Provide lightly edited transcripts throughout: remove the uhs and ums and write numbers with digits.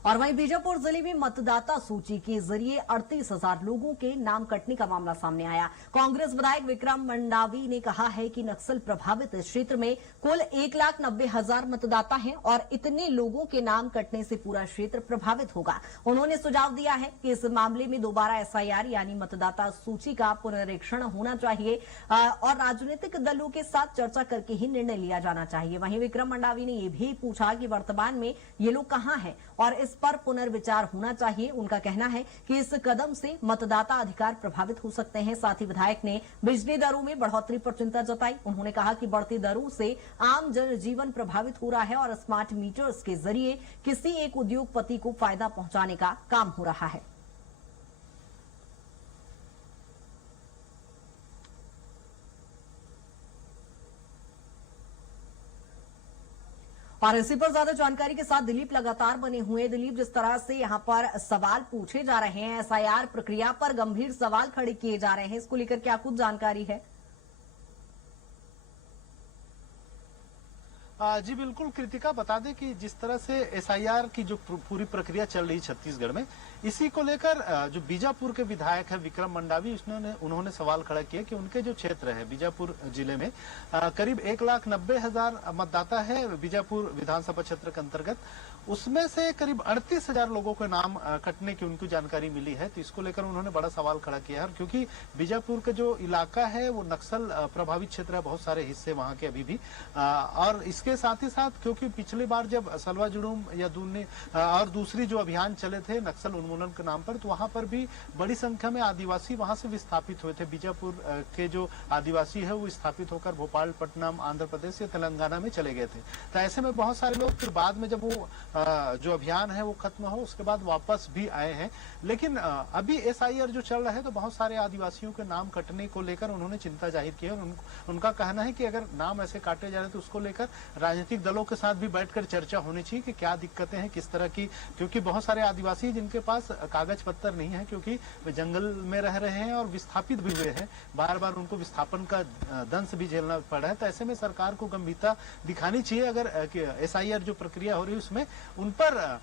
और वहीं बीजापुर जिले में मतदाता सूची के जरिए 38,000 लोगों के नाम कटने का मामला सामने आया। कांग्रेस विधायक विक्रम मंडावी ने कहा है कि नक्सल प्रभावित इस क्षेत्र में कुल 1,90,000 मतदाता हैं और इतने लोगों के नाम कटने से पूरा क्षेत्र प्रभावित होगा। उन्होंने सुझाव दिया है कि इस मामले में दोबारा एसआईआर यानी मतदाता सूची का पुनरीक्षण होना चाहिए और राजनीतिक दलों के साथ चर्चा करके ही निर्णय लिया जाना चाहिए। वहीं विक्रम मंडावी ने यह भी पूछा कि वर्तमान में ये लोग कहां हैं और इस पर पुनर्विचार होना चाहिए। उनका कहना है कि इस कदम से मतदाता अधिकार प्रभावित हो सकते हैं। साथ ही विधायक ने बिजली दरों में बढ़ोतरी पर चिंता जताई। उन्होंने कहा कि बढ़ती दरों से आम जनजीवन प्रभावित हो रहा है और स्मार्ट मीटर्स के जरिए किसी एक उद्योगपति को फायदा पहुंचाने का काम हो रहा है। और इसी पर ज्यादा जानकारी के साथ दिलीप लगातार बने हुए। दिलीप, जिस तरह से यहां पर सवाल पूछे जा रहे हैं, एसआईआर प्रक्रिया पर गंभीर सवाल खड़े किए जा रहे हैं, इसको लेकर क्या कुछ जानकारी है? जी बिल्कुल कृतिका, बता दें कि जिस तरह से एसआईआर की जो पूरी प्रक्रिया चल रही छत्तीसगढ़ में, इसी को लेकर जो बीजापुर के विधायक है विक्रम मंडावी, उन्होंने सवाल खड़ा किया कि उनके जो क्षेत्र है बीजापुर जिले में करीब 1,90,000 मतदाता है बीजापुर विधानसभा क्षेत्र के अंतर्गत। उसमें से करीब 38,000 लोगों के नाम कटने की उनको जानकारी मिली है। तो इसको लेकर उन्होंने बड़ा सवाल खड़ा किया है, क्योंकि बीजापुर का जो इलाका है वो नक्सल प्रभावित क्षेत्र है, बहुत सारे हिस्से वहां के अभी भी। और इसके साथ ही साथ क्योंकि पिछली बार जब सलवा जुड़ूम या दूनी और दूसरी जो अभियान चले थे नक्सल उन्मूलन के नाम पर, तो वहां पर भी बड़ी संख्या में आदिवासी वहां से विस्थापित हुए थे। बीजापुर के जो आदिवासी है वो विस्थापित होकर भोपाल, पटना, आंध्र प्रदेश या तेलंगाना में चले गए थे। तो ऐसे में बहुत सारे लोग फिर बाद में जब वो जो अभियान है वो खत्म हो उसके बाद वापस भी आए हैं। लेकिन अभी एसआईआर जो चल रहा है तो बहुत सारे आदिवासियों के नाम कटने को लेकर उन्होंने चिंता जाहिर की है। और उनका कहना है कि अगर नाम ऐसे काटे जा रहे हैं तो उसको लेकर राजनीतिक दलों के साथ भी बैठकर चर्चा होनी चाहिए कि क्या दिक्कतें हैं, किस तरह की, क्योंकि बहुत सारे आदिवासी जिनके पास कागज पत्तर नहीं है, क्योंकि वे जंगल में रह रहे हैं और विस्थापित भी हुए हैं, बार बार उनको विस्थापन का दंश भी झेलना पड़ा है। तो ऐसे में सरकार को गंभीरता दिखानी चाहिए। अगर एसआईआर जो प्रक्रिया हो रही है उसमें उन पर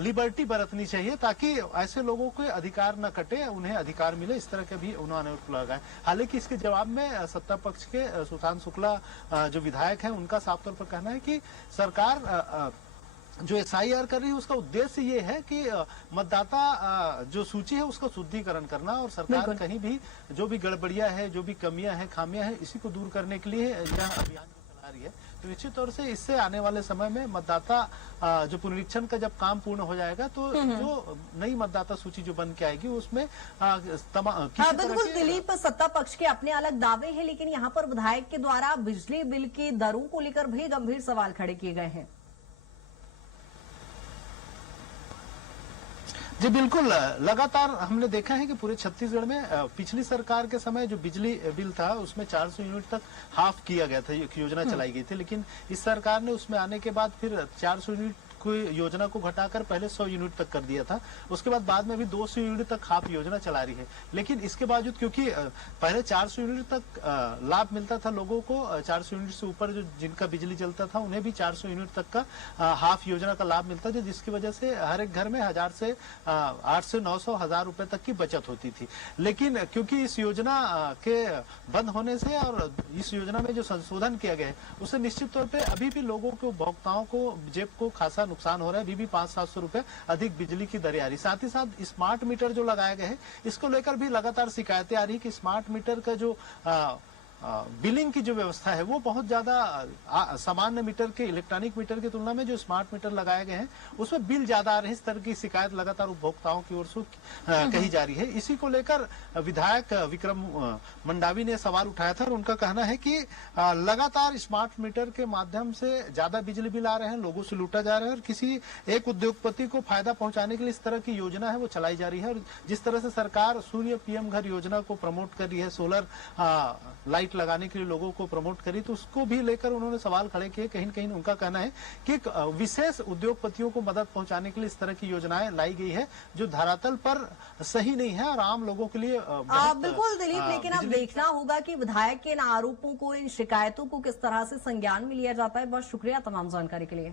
लिबर्टी बरतनी चाहिए ताकि ऐसे लोगों को अधिकार न कटे, उन्हें अधिकार मिले। इस तरह के भी उन्होंने लगाए। हालांकि इसके जवाब में सत्ता पक्ष के सुशांत शुक्ला जो विधायक हैं उनका साफ तौर पर कहना है कि सरकार जो एसआईआर कर रही है उसका उद्देश्य ये है कि मतदाता जो सूची है उसका शुद्धिकरण करना, और सरकार कहीं भी जो भी गड़बड़ियां है, जो भी कमियां हैं, खामियां हैं, इसी को दूर करने के लिए यह अभियान चला रही है। तो निश्चित तौर से इससे आने वाले समय में मतदाता जो पुनरीक्षण का जब काम पूर्ण हो जाएगा तो जो नई मतदाता सूची जो बन के आएगी उसमें बिल्कुल दिलीप, सत्ता पक्ष के अपने अलग दावे हैं, लेकिन यहाँ पर विधायक के द्वारा बिजली बिल की दरों को लेकर भी गंभीर सवाल खड़े किए गए हैं। जी बिल्कुल, लगातार हमने देखा है कि पूरे छत्तीसगढ़ में पिछली सरकार के समय जो बिजली बिल था उसमें 400 यूनिट तक हाफ किया गया था, एक योजना चलाई गई थी। लेकिन इस सरकार ने उसमें आने के बाद फिर 400 यूनिट कोई योजना को घटाकर पहले 100 यूनिट तक कर दिया था। उसके बाद में भी 200 यूनिट तक हाफ योजना चला रही है। लेकिन इसके बावजूद क्योंकि पहले 400 यूनिट तक लाभ मिलता था लोगों को, 400 यूनिट से ऊपर जो जिनका बिजली चलता था उन्हें भी 400 यूनिट तक का हाफ योजना का लाभ मिलता था, जिसकी वजह से हर एक घर में 1000 से 800, 900, 1000 रुपए तक की बचत होती थी। लेकिन क्योंकि इस योजना के बंद होने से और इस योजना में जो संशोधन किया गया है उससे निश्चित तौर पर अभी भी लोगों को, उपभोक्ताओं को, जेब को खासा नुकसान हो रहा है। अभी भी 500-700 रुपए अधिक बिजली की दरें आ रही। साथ ही साथ स्मार्ट मीटर जो लगाए गए हैं इसको लेकर भी लगातार शिकायतें आ रही कि स्मार्ट मीटर का जो बिलिंग की जो व्यवस्था है वो बहुत ज्यादा सामान्य मीटर के, इलेक्ट्रॉनिक मीटर की तुलना में जो स्मार्ट मीटर लगाए गए हैं उसमें बिल ज्यादा आ रहे हैं। इस तरह की शिकायत लगातार उपभोक्ताओं की ओर से कही जा रही है। इसी को लेकर विधायक विक्रम मंडावी ने सवाल उठाया था और उनका कहना है कि लगातार स्मार्ट मीटर के माध्यम से ज्यादा बिजली बिल आ रहे हैं, लोगों से लूटा जा रहा है और किसी एक उद्योगपति को फायदा पहुंचाने के लिए इस तरह की योजना है वो चलाई जा रही है। और जिस तरह से सरकार सूर्य पीएम घर योजना को प्रमोट कर रही है, सोलर लाइट लगाने के लिए लोगों को प्रमोट करी, तो उसको भी लेकर उन्होंने सवाल खड़े किए। कहीं न कहीं उनका कहना है कि विशेष उद्योगपतियों को मदद पहुंचाने के लिए इस तरह की योजनाएं लाई गई है जो धरातल पर सही नहीं है और आम लोगों के लिए बिल्कुल दिलीप, लेकिन अब देखना होगा कि विधायक के इन आरोपों को, इन शिकायतों को किस तरह से संज्ञान में लिया जाता है। बहुत शुक्रिया तमाम जानकारी के लिए।